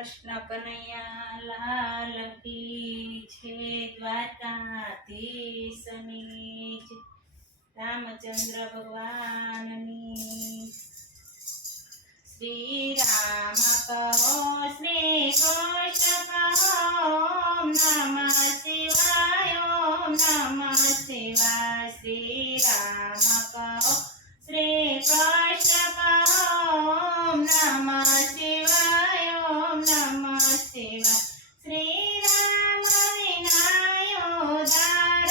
કૃષ્ણ કનૈયા લાલ કી છે। દ્વારકાધીશની જય। રામચંદ્ર ભગવાનની। શ્રી રામ કહો શ્રી કૃષ્ણ કહો ઓમ નમઃ શિવાય ઓમ નમઃ શિવાય। શ્રી રામ કહો શ્રી કૃષ્ણ કહો ઓમ નમઃ શિવાય ઓમ નમઃ શિવાય। શ્રી રામ વિનાયો ઉદ્ધાર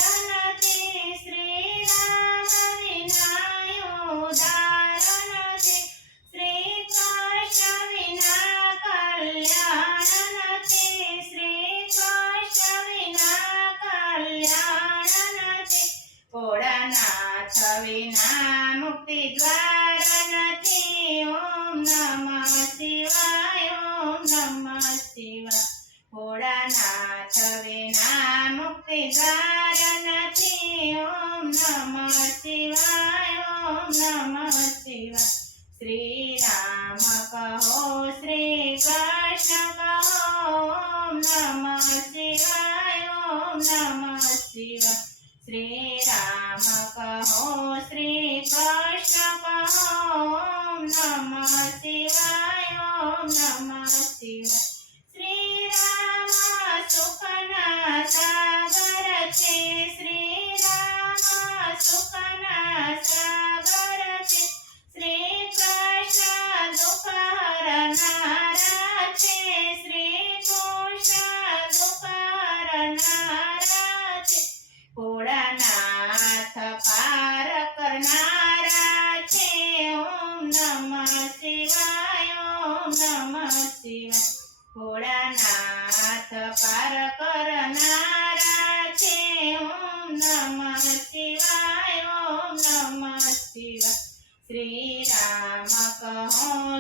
નથી, શ્રી રામ વિનાયો ઉદ્ધાર નથી, શ્રી કૃષ્ણ વિના કલ્યાણ નથી, શ્રી કૃષ્ણ વિના કલ્યાણ નથી, ભોળાનાથ વિના મુક્તિ દ્વાર નથી। ઓમ નમઃ શિવાય ઓમ નમઃ શિવાય। ભોળાનાથ વિના મુક્તિ દ્વાર નથી। ઓમ નમઃ શિવાય ઓમ નમઃ શિવાય। શ્રી રામ કહો શ્રી કૃષ્ણ કહો ઓમ નમઃ શિવાય ઓમ નમઃ શિવાય। શ્રી રામ કહો શ્રી કૃષ્ણ કહો ઓમ નમઃ શિવાય ઓમ નમઃ શિવાય। શ્રી રામ સુખના સાગર છે, શ્રી રામ સુખના સાગર છે, શ્રી કૃષ્ણ દુઃખ હરનારા છે, શ્રી કૃષ્ણ દુઃખ હરનારા છે, ભોળાનાથ પાર કરનારા છે। ઓમ નમઃ શિવાય ઓમ નમઃ શિવાય। ભોળાનાથ પાર કરનારા છે। ઓમ નમઃ શિવાય ઓમ નમઃ શિવાય। શ્રી રામ કહો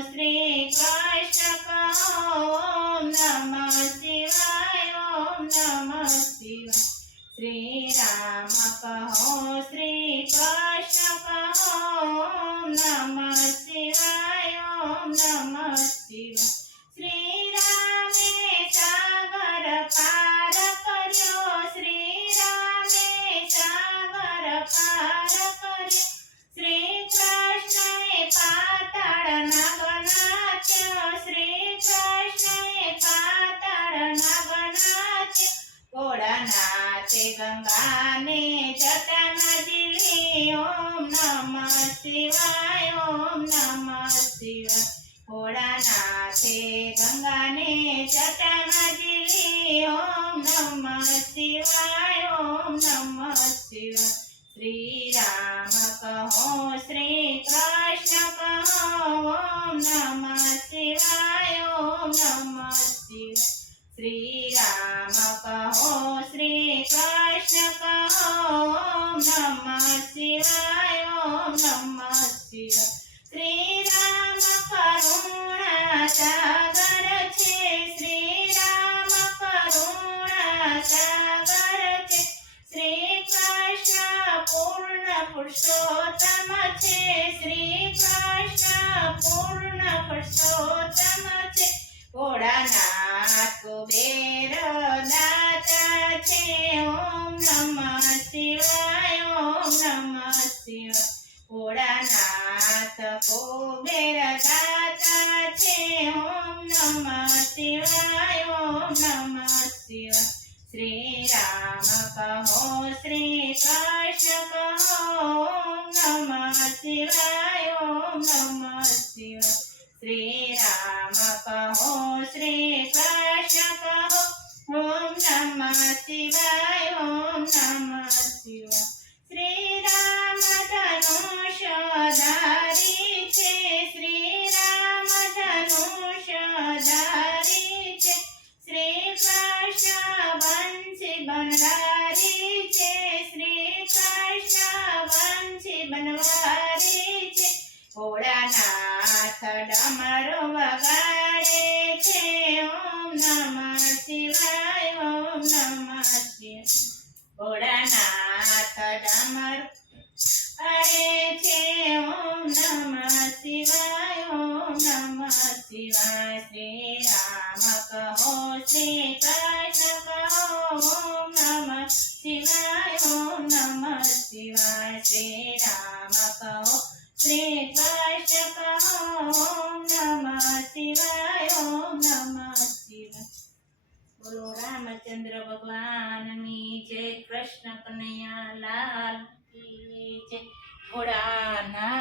શ્રી કૃષ્ણ કહો ઓમ નમઃ શિવાય ઓમ નમઃ શિવાય। શ્રી રામ કહો શ્રી કૃષ્ણ કહો ઓમ નમઃ શિવાય ઓમ નમઃ શિવાય। શ્રી રામે સાગર પાર કર્યો, શ્રી રામે સાગર પાર કર્યો, શ્રી કૃષ્ણએ પાતાળ નાગનાચ્યો, શ્રી કૃષ્ણએ પાતાળ નાગનાચ્યો, ભોળાનાથે ગંગાને જટામાં ઝીલી। ઓમ નમઃ શિવાય ઓમ નમઃ શિવાય। ભોળાનાથે ગંગાને જટામાં ઝીલી। ઓમ નમઃ શિવાય ઓમ નમઃ શિવાય। શ્રી રામ કહો શ્રી કૃષ્ણ કહો ઓમ નમઃ શિવાય ઓમ નમઃ શિવાય। શ્રી રામ કહો શ્રી કૃષ્ણ કહો ઓમ નમઃ શિવાય ઓમ નમઃ શિવાય। શ્રી રામ કરુણા સાગર છે, શ્રી રામ કરુણા સાગર છે, શ્રી કૃષ્ણ પૂર્ણ પુરુષોત્તમ છે, શ્રી કૃષ્ણ પૂર્ણ પુરુષોત્તમ છે, ભોળાનાથ કુબેર દાતા છે। ઓમ નમઃ શિવાય ઓમ નમઃ શિવાય। ભોળાનાથ કુબેર દાતા છે। ઓમ નમઃ શિવાય ઓમ નમઃ શિવાય। શ્રી રામ કહો શ્રી કૃષ્ણ કહો ઓમ નમઃ શિવાય ઓમ નમઃ શિવાય। શ્રી રામ કહો શ્રી કૃષ્ણ કહો ઓમ નમઃ શિવાય ઓમ નમઃ શિવાય। શ્રી રામ ધનુષધારી છે, શ્રી રામ ધનુષધારી છે, શ્રી કૃષ્ણ બંસી બનવારી છે, શ્રી કૃષ્ણ બંસી બનવારી છે, ભોળાનાથ ડમરો વગાડે છે। ઓમ નમઃ શિવાય ઓમ નમઃ શિવાય। ભોળાનાથ શ્રી કૃષ્ણ કહો ઓમ નમઃ શિવાય ઓમ નમઃ શિવાય શ્રી રામ કહો શ્રી કૃષ્ણ કહો ઓમ નમઃ શિવાય ઓમ નમઃ શિવાય બોલો રામચંદ્ર ભગવાનની જય કૃષ્ણ કનૈયા લાલ કી જય ભોળાનાથની